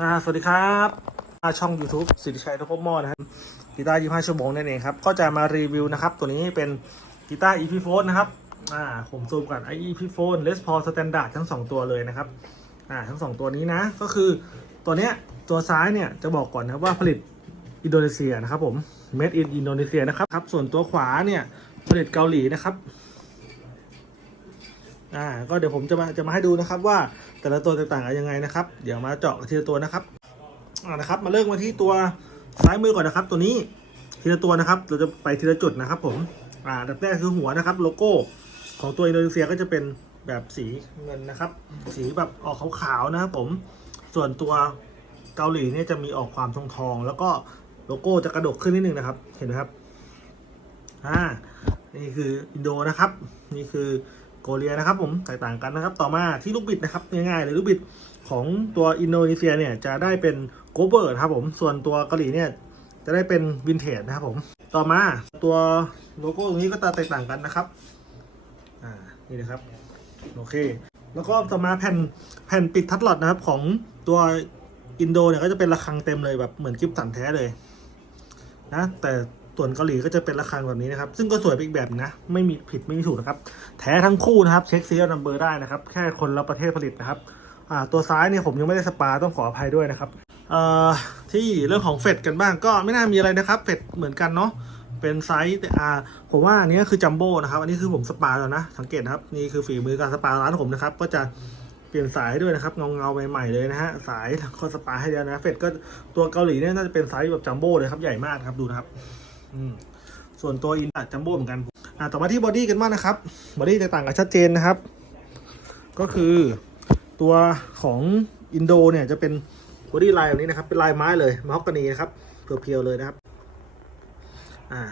อ่าสวัสดีครับช่อง YouTube สิทธิชัยทุกพมอนะครับกีตาร์25ชั่วโมงนั่นเองครับ ก็จะมารีวิวนะครับ ตัวนี้เป็นกีตาร์ EP Phone นะครับอ่าผมซูมก่อนไอ EP Phone Les Paul Standard ทั้ง 2 ตัวเลยนะครับอ่าทั้ง 2 ตัวนี้นะ ก็คือตัวเนี้ยตัวซ้ายเนี่ยจะบอกก่อนนะว่าผลิตอินโดนีเซียนะครับผม Made in อินโดนีเซียนะครับครับส่วนตัวขวาเนี่ยผลิตเกาหลีนะครับ อ่าก็เดี๋ยวผมจะมาจะมาให้ดูนะครับว่าแต่ละตัวแตกต่างกันยังไงนะครับ เดี๋ยวมาเจาะทีละตัวนะครับอ่านะครับ มาเริ่มมาที่ตัวซ้ายมือก่อนนะครับ ตัวนี้ทีละตัวนะครับ เราจะไปทีละจุดนะครับ ผมอ่าอันดับแรกคือหัวนะครับ โลโก้ของตัวอินโดนีเซียก็จะเป็นแบบสีเงินนะครับ สีแบบออกขาวๆนะครับผมส่วนตัวเกาหลีเนี่ยจะมีออกความทองทองแล้วก็โลโก้จะกระดกขึ้นนิดนึงนะครับ เห็นไหมครับอ่านี่คืออินโดนะครับ นี่คือ โกเลียนะครับผมแตกต่างกันนะครับ ต่อมาที่ลูกบิดนะครับง่ายๆเลยลูกบิดของตัวอินโดนีเซียเนี่ยจะได้เป็นโกเบอร์ครับผมส่วนตัวเกาหลีเนี่ยจะได้เป็นวินเทจนะครับผมต่อมาตัวโลโก้ตรงนี้ก็จะแตกต่างกันนะครับอ่านี่นะครับโอเค แล้วก็ต่อมาแผ่นแผ่นปิดทัดหลอดนะครับของตัวอินโดเนี่ยก็จะเป็นระฆังเต็มเลยแบบเหมือนกิฟสันแท้เลยนะแต่ ส่วนเกาหลีก็จะเป็นระฆังแบบนี้นะครับ ซึ่งก็สวยไปอีกแบบนะ ไม่มีผิดไม่มีถูกนะครับ แท้ทั้งคู่นะครับ เช็คซีเรียลนัมเบอร์ได้นะครับ แค่คนละประเทศผลิตนะครับ อ่า ตัวซ้ายเนี่ยผมยังไม่ได้สปาต้องขออภัยด้วยนะครับ เอ่อ ที่เรื่องของเฟดกันบ้างก็ไม่น่ามีอะไรนะครับ เฟดเหมือนกันเนาะ เป็นไซส์แต่อ่า ผมว่าอันนี้คือจัมโบ้นะครับ อันนี้คือผมสปาแล้วนะ สังเกตนะครับ นี่คือฝีมือการสปาร้านผมนะครับ ก็จะเปลี่ยนสายให้ด้วยนะครับเงาเงาใหม่ๆเลยนะฮะสายก็สปาให้แล้วนะเฟดก็ตัวเกาหลีเนี่ยน่าจะเป็นไซส์แบบจัมโบ้เลยครับใหญ่มากครับดูนะครับ ส่วนตัวอินดัจัมโบ้เหมือนกันอ่าต่อมาที่บอดี้กันบ้างนะครับ บอดี้แตกต่างกันชัดเจนนะครับ ก็คือตัวของอินโดเนี่ยจะเป็นบอดี้ลายแบบนี้นะครับ เป็นลายไม้เลยมาฮอกกานีนะครับเพียวๆเลยนะครับ อ่า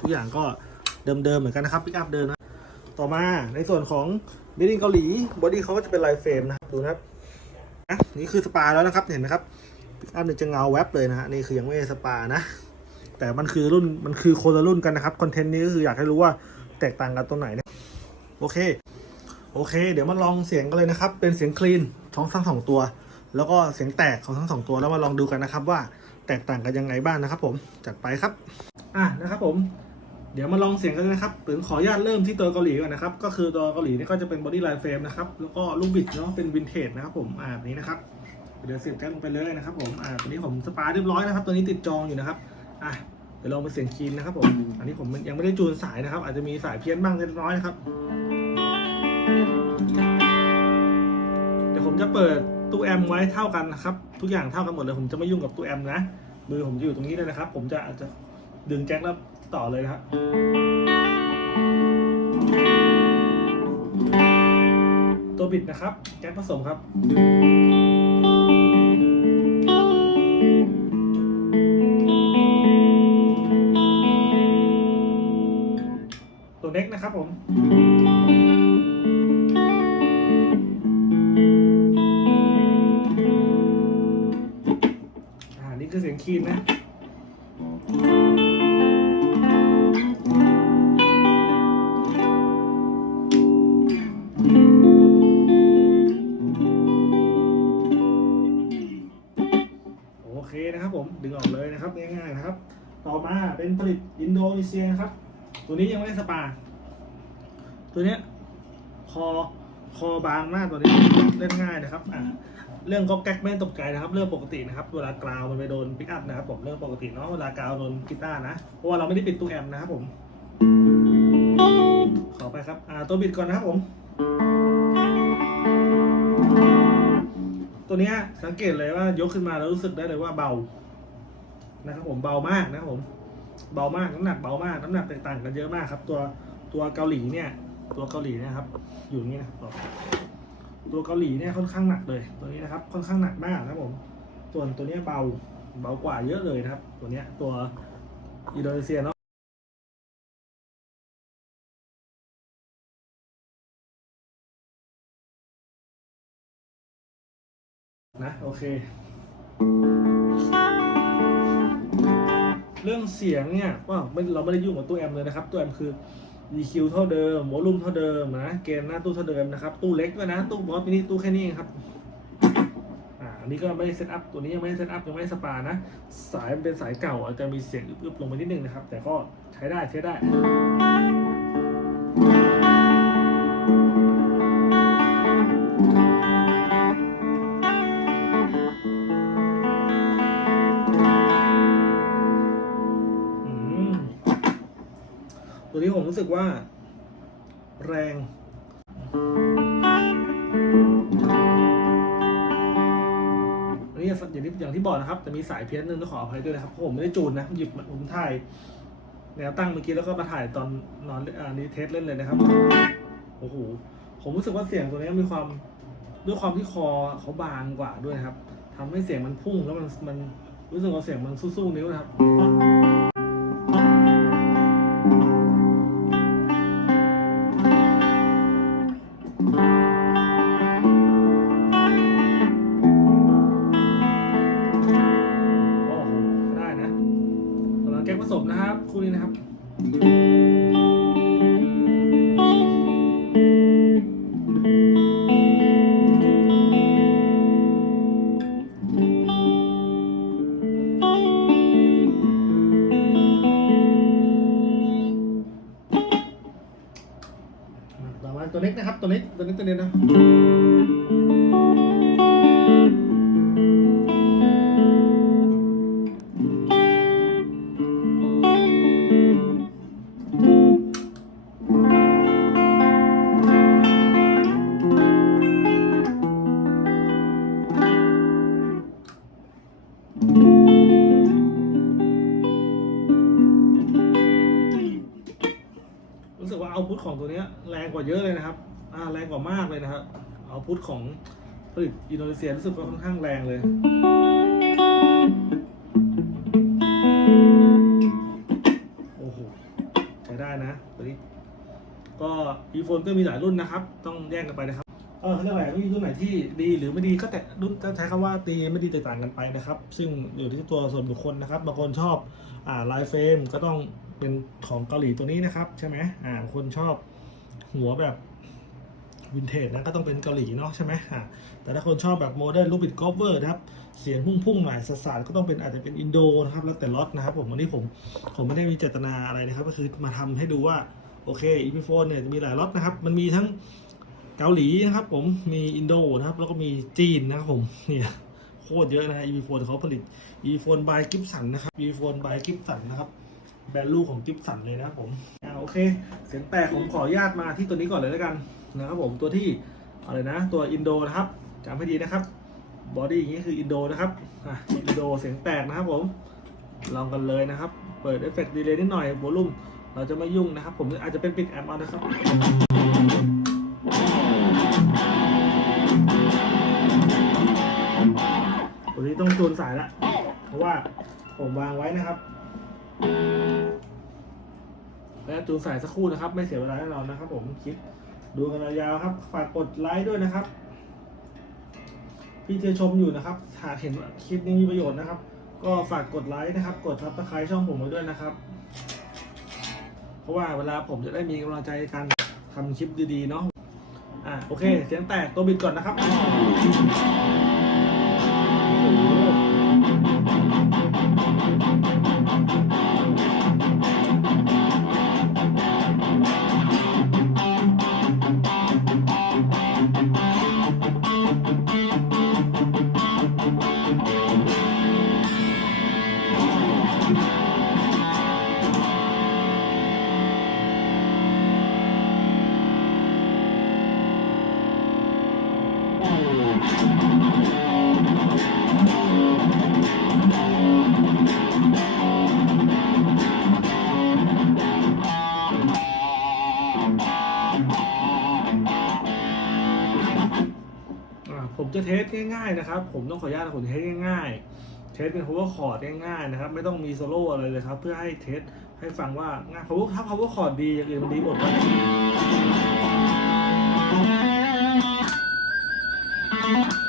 ทุกอย่างก็เดิมๆเหมือนกันนะครับปิกอัพเดิมนะต่อมาในส่วนของบิดดิ้งเกาหลีบอดี้เขาก็จะเป็นลายเฟรมนะครับดูนะครับนี่คือสปาแล้วนะครับเห็นไหมครับปิกอัพเนี่ยจะเงาแวบเลยนะฮะนี่คือยังไม่สปานะ แต่มันคือรุ่นมันคือคนละรุ่นกันนะครับคอนเทนต์นี้ก็คืออยากให้รู้ว่าแตกต่างกันตรงไหนนะโอเค โอเค เดี๋ยวมาลองเสียงกันเลยนะครับ เป็นเสียงคลีนของทั้งสองตัว แล้วก็เสียงแตกของทั้งสองตัวแล้วมาลองดูกันนะครับ ว่าแตกต่างกันยังไงบ้างนะครับ ผมจัดไปครับ อะนะครับ ผมเดี๋ยวมาลองเสียงกันเลยนะครับหรือขออนุญาตเริ่มที่ตัวเกาหลีก่อนนะครับ ก็คือตัวเกาหลีนี่ก็จะเป็นบอดี้ไลน์เฟรมนะครับ แล้วก็ลูกบิดเนาะเป็นวินเทจนะครับผม อ่าแบบนี้นะครับ เดี๋ยวเสียบแก๊สลงไปเลยนะครับผม อ่าตัวนี้ผมสปาเรียบร้อยนะครับ ตัวนี้ติดจองอยู่นะครับ อะเดี๋ยวลองไปเสียงคีนนะครับผม อันนี้ผมยังไม่ได้จูนสายนะครับ อาจจะมีสายเพี้ยนบ้างเล็กน้อยนะครับ เดี๋ยวผมจะเปิดตู้แอมไว้เท่ากันนะครับ ทุกอย่างเท่ากันหมดเลย ผมจะไม่ยุ่งกับตู้แอมนะ มือผมจะอยู่ตรงนี้เลยนะครับ ผมจะอาจจะดึงแจ็คแล้วต่อเลยนะครับตัวบิดนะครับ แจ็คผสมครับ ครับผมอ่านี่คือเสียงคีนนะโอเคนะครับผมดึงออกเลยนะครับง่ายๆนะครับ ต่อมาเป็นผลิตอินโดนีเซียครับ ตัวนี้ยังไม่ได้สปา ตัวเนี้ยคอคอบางมากตัวนี้เล่นง่ายนะครับอ่าเรื่องก็แก๊กไม่ต้งตกใจนะครับ เรื่องปกตินะครับ เวลากราวมันไปโดนปิกอัพนะครับผมเรื่องปกติเนาะเวลากราวโดนกีตาร์นะเพราะว่าเราไม่ได้ปิดตู้แอมนะครับผมขอไปครับอ่าตัวบิดก่อนนะครับผม ตัวนี้สังเกตเลยว่ายกขึ้นมาแล้วรู้สึกได้เลยว่าเบานะครับผมเบามากนะครับผม เบามากน้ำหนักเบามากน้ำหนักแตกต่างกันเยอะมากครับ ตัวตัวเกาหลีเนี่ย ตัวเกาหลีนะครับ อยู่นี้นะตัวเกาหลีเนี่ยค่อนข้างหนักเลย ตัวนี้นะครับ ค่อนข้างหนักมากนะผม ส่วนตัวนี้เบาเบากว่าเยอะเลยนะครับ ตัวนี้ตัวอินโดนีเซียเนาะนะโอเค เรื่องเสียงเนี่ยว่าเราไม่ได้ยุ่งกับตู้แอมเลยนะครับตู้แอมคือ EQ เท่าเดิมโวลูมเท่าเดิมนะ เกณฑ์หน้าตู้เท่าเดิมนะครับ ตู้เล็กด้วยนะ ตู้บอสมินิตู้แค่นี้เองครับ อ่านนี้ก็ไม่ได้เซตอัพ ตัวนี้ยังไม่ได้เซตอัพยังไม่ได้สปานะ สายมันเป็นสายเก่าอาจจะมีเสียงอึบๆลงไปนิดนึงนะครับ แต่ก็ใช้ได้ใช้ได้ ตัวนี้ผมรู้สึกว่า แรง อันนี้อย่างที่อย่างที่บอกนะครับ จะมีสายเพี้ยนนึงต้องขออภัยด้วยนะครับเพราะผมไม่ได้จูนนะ หยิบมาผมถ่ายแนวตั้งเมื่อกี้แล้วก็มาถ่ายตอนนอนอนี้เทสเล่นเลยนะครับ โอ้โห ผมรู้สึกว่าเสียงตัวนี้มีความด้วยความที่คอเขาบางกว่าด้วยครับทำให้เสียงมันพุ่งแล้วมันมันรู้สึกว่าเสียงมันสู้ๆนิ้วนะครับ ต่อมาตัวเล็กนะครับ ตัวเล็กตัวเล็กตัวเล็กนะ อ่าแรงกว่ามากเลยนะครับเอาพุทของผลิตอินโดนีเซียรู้สึกว่าค่อนข้างแรงเลยโอ้โหใช้ได้นะตัวนี้ก็อีโฟนก็มีหลายรุ่นนะครับ ต้องแยกกันไปนะครับเออเขาเรียกอะไรมีรุ่นไหนที่ดีหรือไม่ดีก็แต่รุ่นใช้คำว่าดีไม่ดีแตกต่างกันไปนะครับ ซึ่งอยู่ที่ตัวส่วนบุคคลนะครับบางคนชอบอ่าลายเฟรมก็ต้องเป็นของเกาหลีตัวนี้นะครับ ใช่ไหมอ่าคนชอบหัวแบบ วินเทจนะก็ต้องเป็นเกาหลีเนาะใช่ไหมอ่าแต่ถ้าคนชอบแบบโมเดิร์นลูบิดกอฟเวอร์นะครับเสียงพุ่งๆหน่อยสดๆก็ต้องเป็นอาจจะเป็นอินโดนะครับแล้วแต่ล็อตนะครับผมวันนี้ผมผมไม่ได้มีเจตนาอะไรนะครับ ก็คือมาทำให้ดูว่าโอเคอีพีโฟนเนี่ยจะมีหลายล็อตนะครับ มันมีทั้งเกาหลีนะครับ ผมมีอินโดนะครับ แล้วก็มีจีนนะครับผมเนี่ยโคตรเยอะนะฮะ e ีโฟนเขาผลิต e ีโฟนบายกิฟสันนะครับ e ีโฟนบายกิฟสันนะครับ แบรนด์ลูกของกิฟสันเลยนะครับผมอ่าโอเค เสียงแตกผมขออนุญาตมาที่ตัวนี้ก่อนเลยแล้วกันนะครับผมตัวที่อะไรนะ ตัวอินโดนะครับจำให้ดีนะครับบอดี้อย่างนี้คืออินโดนะครับอะอินโดเสียงแตกนะครับผมลองกันเลยนะครับ เปิดเอฟเฟกต์ดีเลย์นิดหน่อยโวลูมเราจะไม่ยุ่งนะครับ ผมอาจจะเป็นปิดแอมป์เอานะครับตัวนี้ต้องจูนสายละเพราะว่าผมวางไว้นะครับ และจูนสายสักครู่นะครับ ไม่เสียเวลาแน่นอนนะครับ ผมคลิปดูกันยาวครับ ฝากกดไลค์ด้วยนะครับ พี่เจชมอยู่นะครับหากเห็นคลิปนี้มีประโยชน์นะครับ ก็ฝากกดไลค์นะครับ กดซับสไครต์ช่องผมไว้ด้วยนะครับ เพราะว่าเวลาผมจะได้มีกำลังใจในการทำคลิปดีๆเนาะอะโอเค เสียงแตกตัวบิดก่อนนะครับ จะเทสง่ายๆนะครับ ผมต้องขออนุญาตผมเทสง่ายๆ เทสเป็น power chord ง่ายๆนะครับ ไม่ต้องมีโซโล่อะไรเลยครับ เพื่อให้เทสให้ฟังว่าง่าย power ถ้า power chord ดีอย่างอื่นมันดีหมดครับ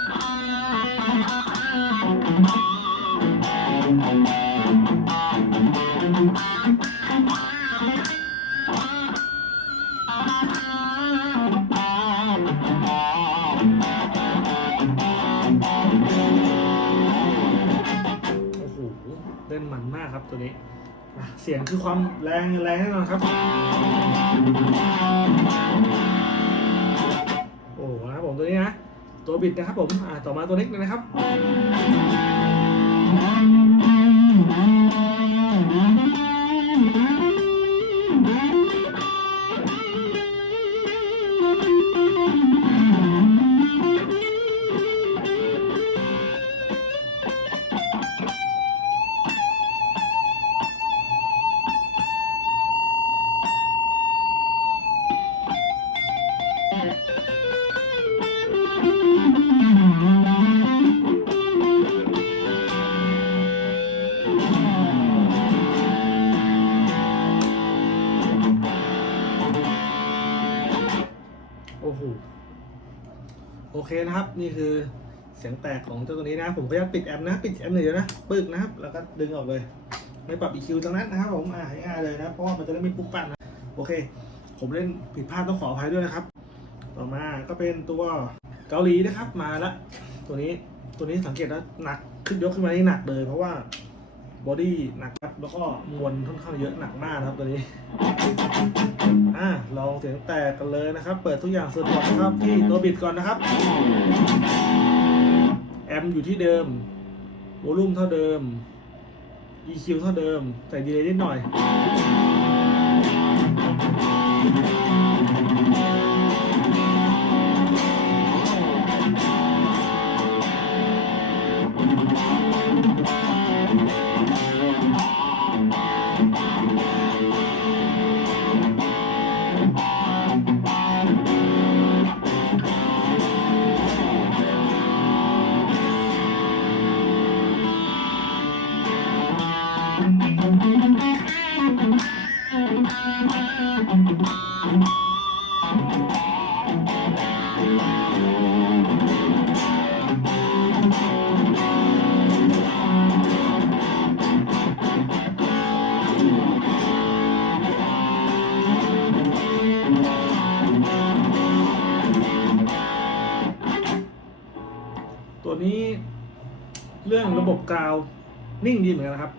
ตัวนี้เสียงคือความแรงแรงแน่นอนครับ โอ้นะครับผมตัวนี้นะ ตัวบิดนะครับผมอ่าต่อมาตัวเล็กเลยนะครับ เคนะครับ นี่คือเสียงแตกของเจ้าตัวนี้นะ ผมพยายามปิดแอมนะ ปิดแอมหน่อยเดียวนะ ปึกนะครับ แล้วก็ดึงออกเลย ไม่ปรับ EQ ตรงนั้นนะครับ ผมอ่าง่ายเลยนะ เพราะว่ามันจะได้ไม่ปุ๊บปั่นนะ โอเค ผมเล่นผิดพลาดต้องขออภัยด้วยนะครับ ต่อมาก็เป็นตัวเกาหลีนะครับ มาละ ตัวนี้ ตัวนี้สังเกตแล้วหนัก ขึ้นยกขึ้นมานี่หนักเลย เพราะว่า บอดี้หนักครับแล้วก็มวลค่อนข้างเยอะหนักมากนะครับตัวนี้อ่าลองเสียงแตกกันเลยนะครับ เปิดทุกอย่างสะดวกนะครับที่ตัวบิดก่อนนะครับ แอมป์อยู่ที่เดิมโวลูมเท่าเดิม EQ เท่าเดิม ใส่ดีเลย์นิดหน่อย เรื่องระบบกราวนิ่งดีเหมือนกันนะครับ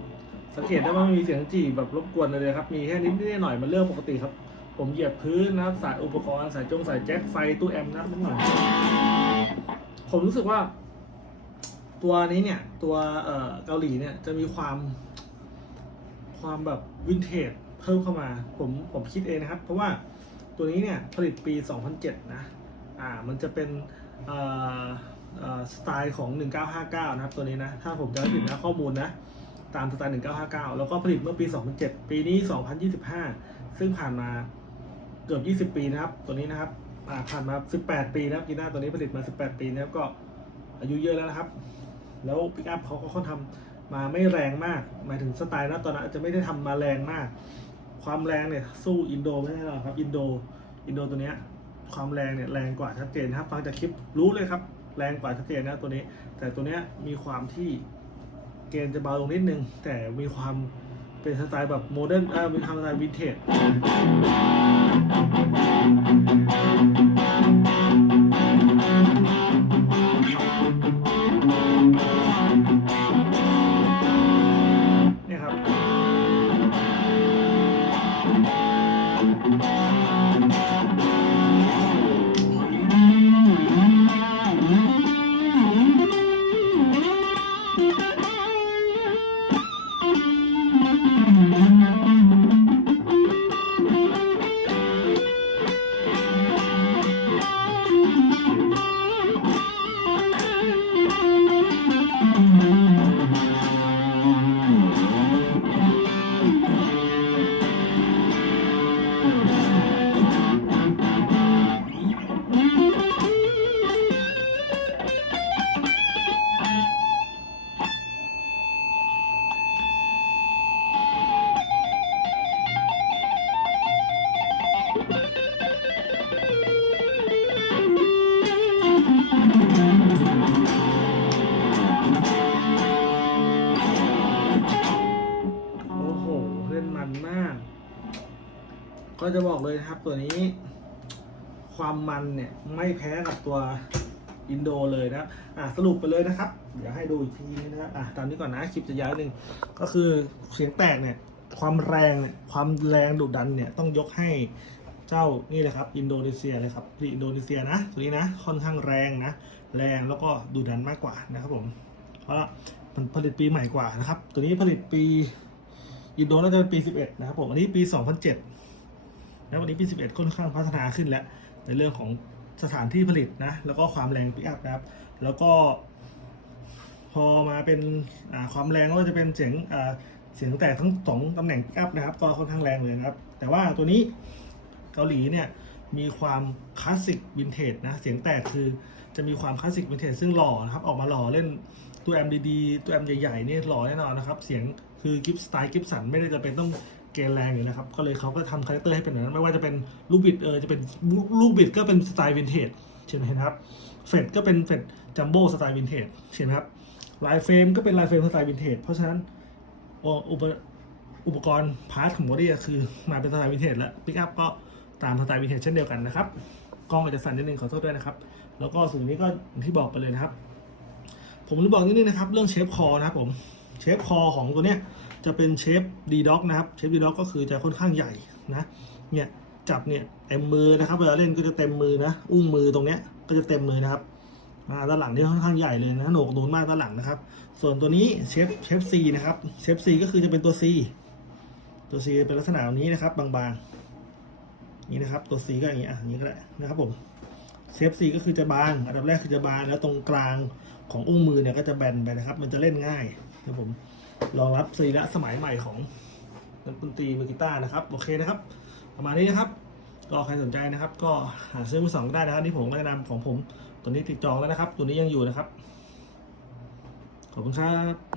สังเกตได้ว่าไม่มีเสียงจีบแบบรบกวนอะไรเลยครับ มีแค่นิดนิดหน่อยๆมันเรื่องปกติครับ ผมเหยียบพื้นนะครับ สายอุปกรณ์สายจงสายแจ็คไฟตู้แอมป์นะครับนิดหน่อย ผมรู้สึกว่า ตัวนี้เนี่ย ตัวเอ่อเกาหลีเนี่ยจะมีความ ความแบบวินเทจเพิ่มเข้ามา ผมผมคิดเองนะครับ เพราะว่าตัวนี้เนี่ยผลิตปี 2007 นะ อ่า มันจะเป็นเอ่อเอ่อ สไตล์ของ 1959 นะครับตัวนี้นะ ถ้าผมจำไม่ผิดนะข้อมูลนะ ตามสไตล์ 1959 แล้วก็ผลิตเมื่อปี 2007 ปีนี้ 2025 ซึ่งผ่านมาเกือบ 20 ปีนะครับ ตัวนี้นะครับผ่านมา 18 ปีนะครับกีน่าตัวนี้ผลิตมา 18 ปีนะครับก็อายุเยอะแล้วนะครับ แล้วปิกอัพเขาก็เขาทำมาไม่แรงมาก หมายถึงสไตล์นะตอนนั้นอาจจะไม่ได้ทำมาแรงมาก ความแรงเนี่ยสู้อินโดไม่ได้หรอกครับอินโดอินโดตัวเนี้ยความแรงเนี่ยแรงกว่าชัดเจนครับฟังจากคลิปรู้เลยครับ แรงกว่าชัดเจนนะตัวนี้ แต่ตัวเนี้ยมีความที่เกณฑ์จะเบาลงนิดนึง แต่มีความเป็นสไตล์แบบโมเดิร์นเออมีความสไตล์วินเทจ จะบอกเลยนะครับตัวนี้ ความมันเนี่ยไม่แพ้กับตัวอินโดเลยนะอะสรุปไปเลยนะครับ เดี๋ยวให้ดูอีกทีนะครับอะตามนี้ก่อนนะคลิปจะยาวนิดนึงก็คือเสียงแตกเนี่ยความแรงเนี่ยความแรงดุดันเนี่ยต้องยกให้เจ้านี่เลยครับอินโดนีเซียเลยครับที่อินโดนีเซียนะตัวนี้นะค่อนข้างแรงนะแรงแล้วก็ดุดันมากกว่านะครับผมเพราะว่ามันผลิตปีใหม่กว่านะครับ ตัวนี้ผลิตปีอินโดน่าจะเป็นปี 11 นะครับผมอันนี้ปี 2007 แล้ววันนี้ปี 11 ค่อนข้างพัฒนาขึ้นแล้ว ในเรื่องของสถานที่ผลิตนะ แล้วก็ความแรงปิกอัพนะครับ แล้วก็ พอมาเป็นความแรงก็จะเป็นเสียงเสียงแตกทั้งสองตำแหน่งปิกอัพนะครับ ก็ค่อนข้างแรงเลยนะครับ แต่ว่าตัวนี้เกาหลีเนี่ยมีความคลาสสิกวินเทจนะเสียงแตกคือจะมีความคลาสสิกวินเทจซึ่งหล่อนะครับ ออกมาหล่อเล่นตัวแอมดีๆตัวแอมใหญ่ๆนี่หล่อแน่นอนนะครับ เสียงคือกิฟสไตล์กิฟสันไม่ได้จะเป็นต้อง เกณฑ์แรงอยู่นะครับ ก็เลยเขาก็ทำคาแรคเตอร์ให้เป็นแบบนั้น ไม่ว่าจะเป็นลูกบิดเออจะเป็นลูกบิดก็เป็นสไตล์วินเทจใช่ไหมครับเฟดก็เป็นเฟดจัมโบ้สไตล์วินเทจใช่ไหมครับลายเฟรมก็เป็นลายเฟรมสไตล์วินเทจเพราะฉะนั้นอุปอุปกรณ์พาร์ทของบอดี้คือมาเป็นสไตล์วินเทจแล้วปิกอัพก็ตามสไตล์วินเทจเช่นเดียวกันนะครับกล้องอาจจะสั่นนิดนึงขอโทษด้วยนะครับ แล้วก็ส่วนนี้ก็อย่างที่บอกไปเลยนะครับ ผมจะบอกนิดนึงนะครับ เรื่องเชฟคอนะครับผมเชฟคอของตัวเนี้ย จะเป็นเชฟดีด็อกนะครับเชฟดีด็อกก็คือจะค่อนข้างใหญ่นะเนี่ยจับเนี่ยเต็มมือนะครับเวลาเล่นก็จะเต็มมือนะ อุ้งมือตรงเนี้ยก็จะเต็มมือนะครับอ่าด้านหลังนี่ค่อนข้างใหญ่เลยนะโหนกนูนมากด้านหลังนะครับ ส่วนตัวนี้เชฟเชฟซีนะครับเชฟซีก็คือจะเป็นตัว C ตัว C เป็นลักษณะแบบนี้นะครับ บางๆนี่นะครับตัว C ก็อย่างนี้อะอย่างนี้ก็ได้นะครับผมเชฟซีก็คือจะบางอันดับแรกคือจะบางแล้วตรงกลางของอุ้งมือเนี่ยก็จะแบนไปนะครับ มันจะเล่นง่ายนะครับผม รองรับสรีระสมัยใหม่ของนักดนตรีมือกีตาร์นะครับ โอเคนะครับ ประมาณนี้นะครับ ก็ใครสนใจนะครับ ก็หาซื้อมือสองได้นะครับนี่ผมแนะนำของผม ตัวนี้ติดจองแล้วนะครับ ตัวนี้ยังอยู่นะครับ ขอบคุณครับ